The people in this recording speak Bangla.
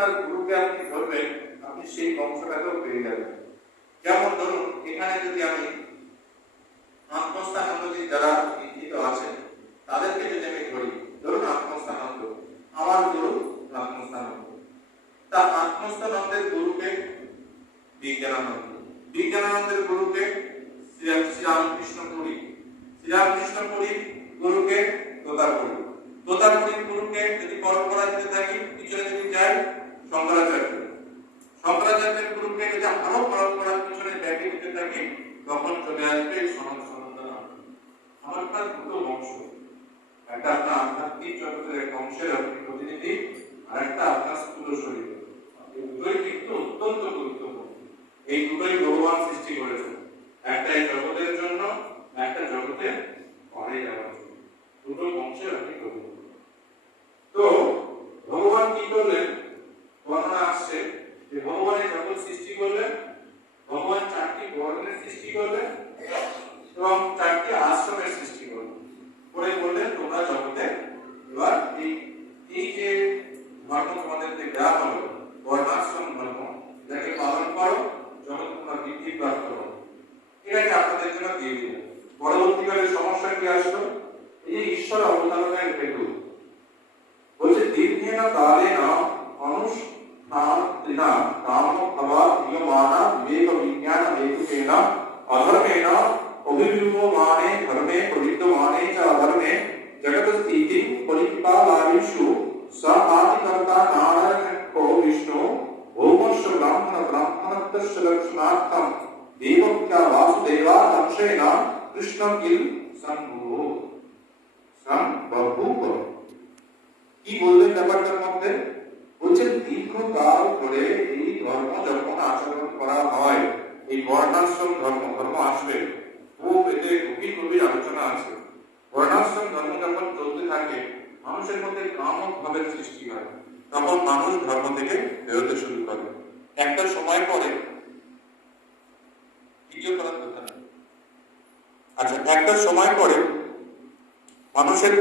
আপনার গুরুকে আপনি ধরবেন, আপনি সেই বংশটাকেও পেয়ে যাবেন। যেমন ধরুন এখানে যদি আমি আত্মস্থানন্দজি যারা শিক্ষিত আছেন তাদেরকে যদি আমি ধরি, ধরুন আত্মস্থানন্দ আমার গুরু আত্মস্থানন্দ, তা আত্মস্থানন্দের গুরুকে বিজ্ঞানানন্দ, বিজ্ঞানানন্দের গুরুকে শ্রীরামকৃষ্ণ পুরী, শ্রীরামকৃষ্ণ পুরীর গুরুকে তোতাপুরী, তোতাপুরীর গুরুকে যদি পরম্পরা দিতে থাকি পিছনে যদি যাই শঙ্করাচার্য, শঙ্করাচার্যের গুরুকে যদি আরো পরম্পরার পিছনে ব্যাপী দিতে থাকি তখন চলে আসবে সনাতন সনাতন। আমার একটা দুটো বংশ, একটা আপনার আধ্যাত্মিক জগতের এক বংশের প্রতিনিধি, আর একটা আপনার স্থূল শরীর। এই দুটোই কিন্তু অত্যন্ত গুরুত্বপূর্ণ। এই দুটোই ভগবান সৃষ্টি করেছেন, একটা এই জগতের জন্য, একটা জগতের পরে যাওয়ার জন্য। দুটো বংশের আপনি করবেন। তো ভগবান কি করলেন, বর্ণনা আসছে যে ভগবান এই জগৎ সৃষ্টি করলেন, ভগবান চারটি বর্ণের সৃষ্টি করলেন এবং চারটি আশ্রমের সৃষ্টি করলেন, করে বললেন তোমরা জগতে এবার এই যে ধর্ম তোমাদেরকে দেওয়া হলো বর্ণাশ্রম ধর্ম, এটাকে পালন করো, জগৎ তোমরা বৃদ্ধি প্রাপ্ত করো, এটাকে আপনাদের জন্য দিয়ে দিল। পরবর্তীকালে সমস্যা কি আসলো, এই যে ঈশ্বর অবতারণের হেতু বলছে দীর্ঘেন কালেন অনুষ্ঠিনা কাম ভাবা নিয়মানা বিবেক বিজ্ঞান হেতুকেন অধর্মেণ অভিবিমুমানে ধর্মে প্রবিদ্যমানে চ অধর্মে জগৎস্থিতিং পরিপালায়িষু স আদিকর্তা নারায়ণো বিষ্ণু ভৌমস্য ব্রাহ্মণত্বস্য লক্ষণার্থম দেবক্যা বাসুদেবা দংশেন কৃষ্ণম কিল সম্ভূত। কি বললেন ব্যাপারটার মধ্যে, বলছেন দীর্ঘকাল ধরে এই ধর্ম যখন আচরণ করা হয়, এই বর্ণাশ্রম ধর্ম আসবে, খুব এতে গভীর গভীর আলোচনা আছে। বর্ণাশ্রম ধর্ম যখন চলতে থাকে মানুষের মধ্যে কামক ভাবের সৃষ্টি হয়, তখন মানুষ ধর্ম থেকে বেরোতে শুরু করে। একটা সময় পরে ভিডিও করার কথা না, আচ্ছা একটা সময় পরে মানুষের